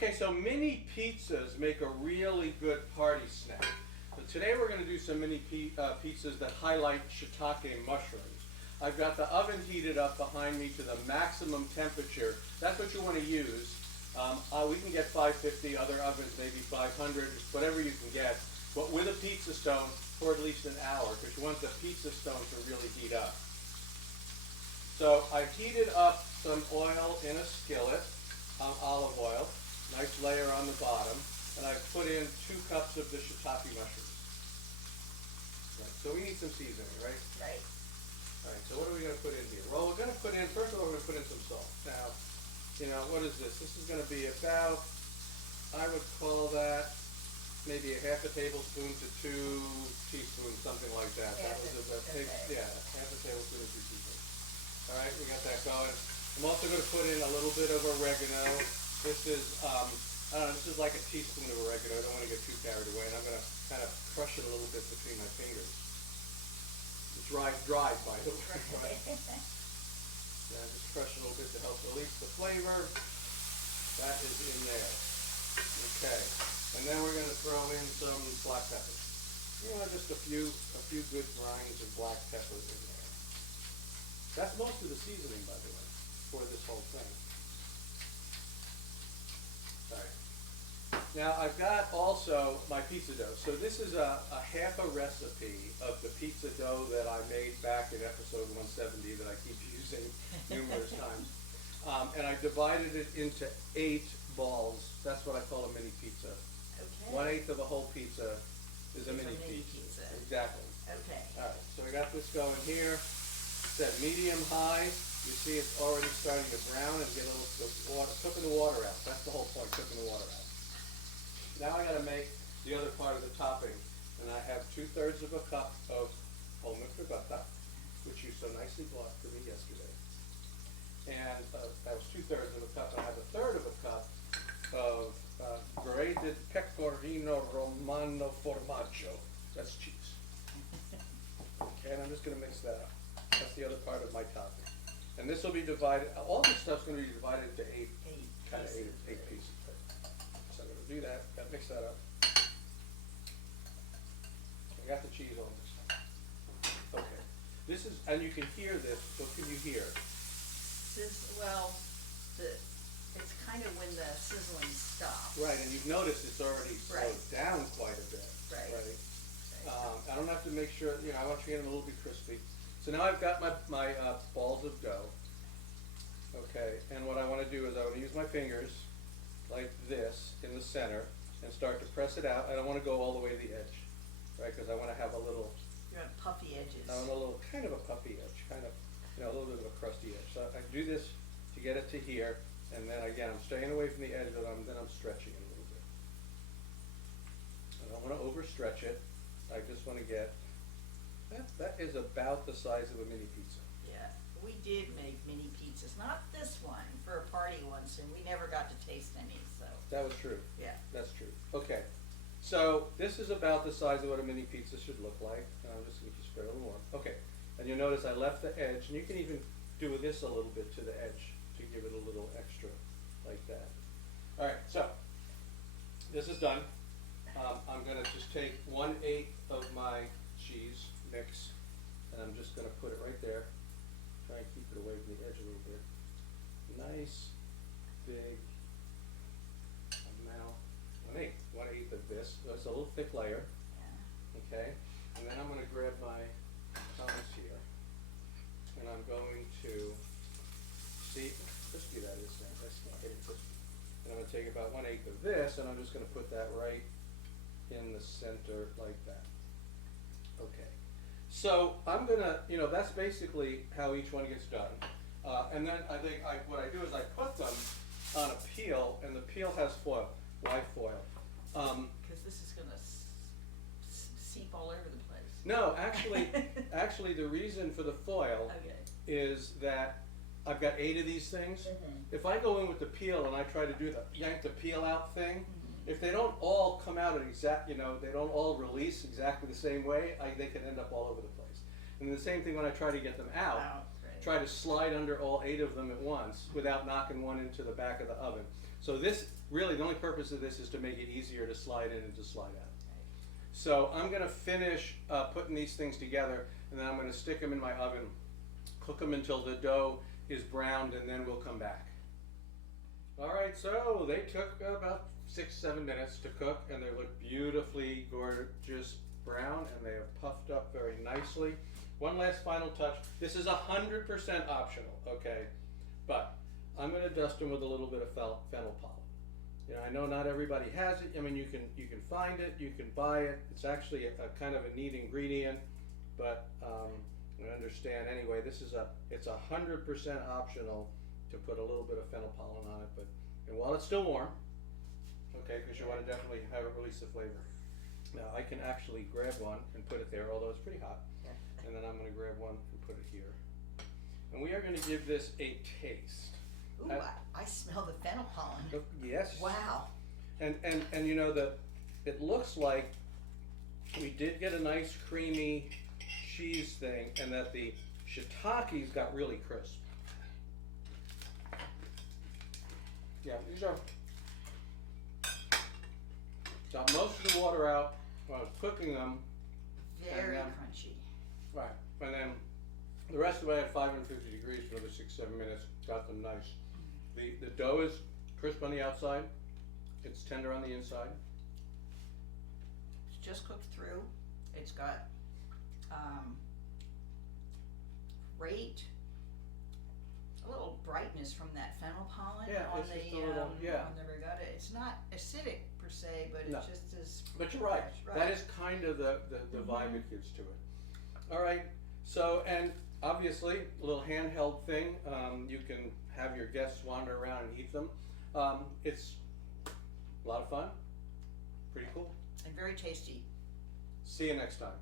Okay, so mini pizzas make a really good party snack. So today we're going to do some mini pizzas that highlight shiitake mushrooms. I've got the oven heated up behind me to the maximum temperature. That's what you want to use. We can get 550, other ovens maybe 500, whatever you can get, but with a pizza stone for at least an hour, because you want the pizza stone to really heat up. So I've heated up some oil in a skillet, olive oil, nice layer on the bottom, and I've put in 2 cups of the shiitake mushrooms. Right, so we need some seasoning, right? Right. All right, so what are we going to put in here? Well, we're going to put in, first of all, we're going to put in some salt. Now, you know, what is this? This is going to be about, I would call that maybe a half a tablespoon to 2 teaspoons, something like that. That was about, yeah, half a tablespoon to 2 teaspoons. All right, we got that going. I'm also going to put in a little bit of oregano. This is, I don't know, this is like a teaspoon of oregano. I don't want to get too carried away, and I'm going to kind of crush it a little bit between my fingers. It's dried, by the way. Right? Yeah, just crush it a little bit to help release the flavor. That is in there. Okay, and then we're going to throw in some black peppers. You know, just a few good grinds of black peppers in there. That's most of the seasoning, by the way, for this whole thing. All right. Now I've got also my pizza dough. So this is a half a recipe of the pizza dough that I made back in episode 170 that I keep using numerous times. And I divided it into 8 balls. That's what I call a mini pizza. Okay. 1/8 of a whole pizza is a mini pizza. Exactly. Okay. All right. So we got this going here. Set medium high. You see it's already starting to brown and get a little water, cooking the water out. That's the whole point, cooking the water out. Now I got to make the other part of the topping, and I have 2/3 of a cup of whole-milk ricotta, which you so nicely bought for me yesterday, and that was 2/3 of a cup. I have 1/3 of a cup of grated pecorino romano formaggio. That's cheese. Okay, and I'm just going to mix that up. That's the other part of my topping. And this will be divided, all this stuff's going to be divided into 8 pieces. So I'm going to do that, mix that up. I got the cheese on this time. Okay. This is, and you can hear this, what can you hear? Well, it's kind of when the sizzling stops. Right, and you've noticed it's already slowed down quite a bit. Right. I don't have to make sure, you know, I want to get them a little bit crispy. So now I've got my balls of dough. Okay, and what I want to do is I want to use my fingers like this in the center and start to press it out. I don't want to go all the way to the edge, right? Because I want to have a little. You want puffy edges. I want a little, kind of a puffy edge, kind of, you know, a little bit of a crusty edge. So I do this to get it to here, and then again I'm staying away from the edge, but then I'm stretching it a little bit. I don't want to overstretch it. I just want to get. That is about the size of a mini pizza. Yeah, we did make mini pizzas, not this one, for a party once, and we never got to taste any, so. That was true. Yeah. That's true. Okay. So this is about the size of what a mini pizza should look like. And I'm just going to spread it a little more. Okay. And you'll notice I left the edge, and you can even do this a little bit to the edge to give it a little extra like that. All right, so this is done. I'm going to just take 1/8 of my cheese mix, and I'm just going to put it right there. Try and keep it away from the edge a little bit. Nice, big amount. 1/8 of this. So it's a little thick layer. Yeah. Okay, and then I'm going to grab my hummus here, and I'm going to see how crispy that is now. That's not getting crispy. And I'm going to take about 1/8 of this, and I'm just going to put that right in the center like that. Okay. So I'm gonna, you know, that's basically how each one gets done. And then I think what I do is I put them on a peel, and the peel has foil. Why foil? Because this is gonna seep all over the place. No, actually the reason for the foil is that I've got 8 of these things. Mm-hmm. If I go in with the peel and I try to do the yank the peel out thing, if they don't all come out at they don't all release exactly the same way, they can end up all over the place. And the same thing when I try to get them out, Right. try to slide under all 8 of them at once without knocking one into the back of the oven. So this, really, the only purpose of this is to make it easier to slide in and to slide out. So I'm gonna finish putting these things together, and then I'm gonna stick them in my oven, cook them until the dough is browned, and then we'll come back. All right, so they took about 6-7 minutes to cook, and they look beautifully gorgeous brown, and they have puffed up very nicely. One last final touch. This is 100% optional, okay? But I'm gonna dust them with a little bit of fennel pollen. You know, I know not everybody has it. I mean, you can find it, you can buy it. It's actually a kind of a neat ingredient, but I understand anyway. It's 100% optional to put a little bit of fennel pollen on it, and while it's still warm, okay, because you want to definitely have it release the flavor. Now I can actually grab one and put it there, although it's pretty hot, and then I'm going to grab one and put it here, and we are going to give this a taste. Ooh, I smell the fennel pollen. Yes. Wow. And you know, it looks like we did get a nice creamy cheese thing, and that the shiitakes got really crisp. Yeah, these are got most of the water out when I was cooking them. Very crunchy. Right, and then the rest of it at 550 degrees for another 6-7 minutes. Got them nice. The dough is crisp on the outside. It's tender on the inside. It's just cooked through. It's got great, a little brightness from that fennel pollen on it's just a little, on the ricotta. It's not acidic per se, but it's just as. But you're right. Fresh, That is kind of the vibe it gives to it. All right. So, and obviously a little handheld thing. You can have your guests wander around and eat them. It's a lot of fun. Pretty cool. And very tasty. See you next time.